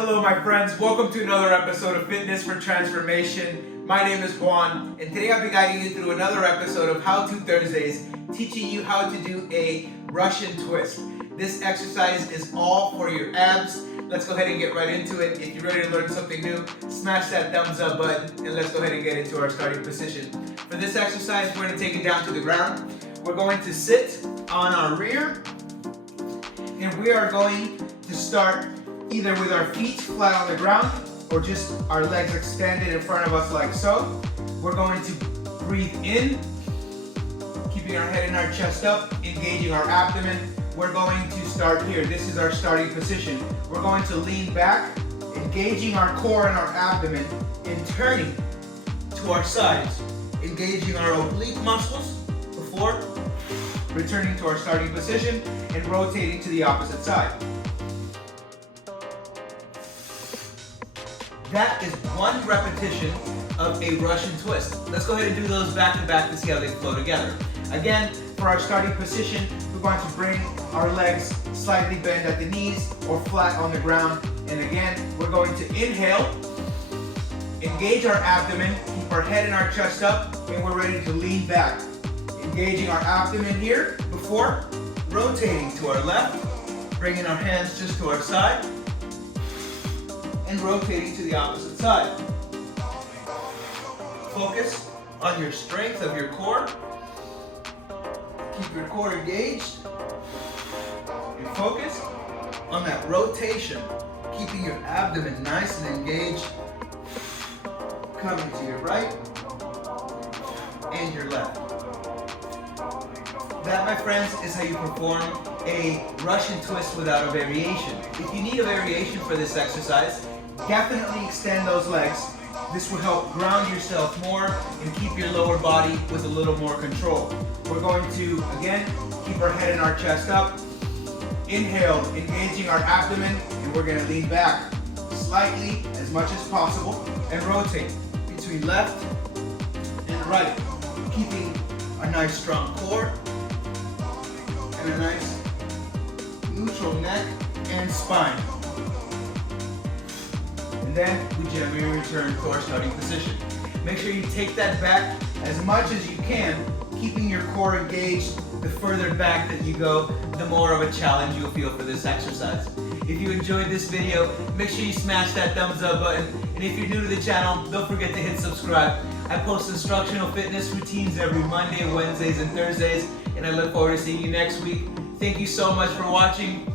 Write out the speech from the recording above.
Hello my friends, welcome to another episode of Fitness for Transformation. My name is Juan, and today I'll be guiding you through another episode of How To Thursdays, teaching you how to do a Russian twist. This exercise is all for your abs. Let's go ahead and get right into it. If you're ready to learn something new, smash that thumbs up button, and let's go ahead and get into our starting position. For this exercise, we're going to take it down to the ground. We're going to sit on our rear, and we are going to start either with our feet flat on the ground or just our legs extended in front of us like so. We're going to breathe in, keeping our head and our chest up, engaging our abdomen. We're going to start here. This is our starting position. We're going to lean back, engaging our core and our abdomen, and turning to our sides, engaging our oblique muscles before returning to our starting position and rotating to the opposite side. That is one repetition of a Russian twist. Let's go ahead and do those back to back to see how they flow together. Again, for our starting position, we're going to bring our legs slightly bent at the knees or flat on the ground. And again, we're going to inhale, engage our abdomen, keep our head and our chest up, and we're ready to lean back. Engaging our abdomen here before rotating to our left, bringing our hands just to our side, and rotating to the opposite side. Focus on your strength of your core. Keep your core engaged. And focus on that rotation, keeping your abdomen nice and engaged. Coming to your right and your left. That, my friends, is how you perform a Russian twist without a variation. If you need a variation for this exercise, definitely extend those legs. This will help ground yourself more and keep your lower body with a little more control. We're going to, again, keep our head and our chest up. Inhale, engaging our abdomen, and we're going to lean back slightly as much as possible and rotate between left and right, keeping a nice strong core and a nice neutral neck and spine. And then we gently return to our starting position. Make sure you take that back as much as you can, keeping your core engaged. The further back that you go, the more of a challenge you'll feel for this exercise. If you enjoyed this video, make sure you smash that thumbs up button. And if you're new to the channel, don't forget to hit subscribe. I post instructional fitness routines every Monday, Wednesdays, and Thursdays, and I look forward to seeing you next week. Thank you so much for watching.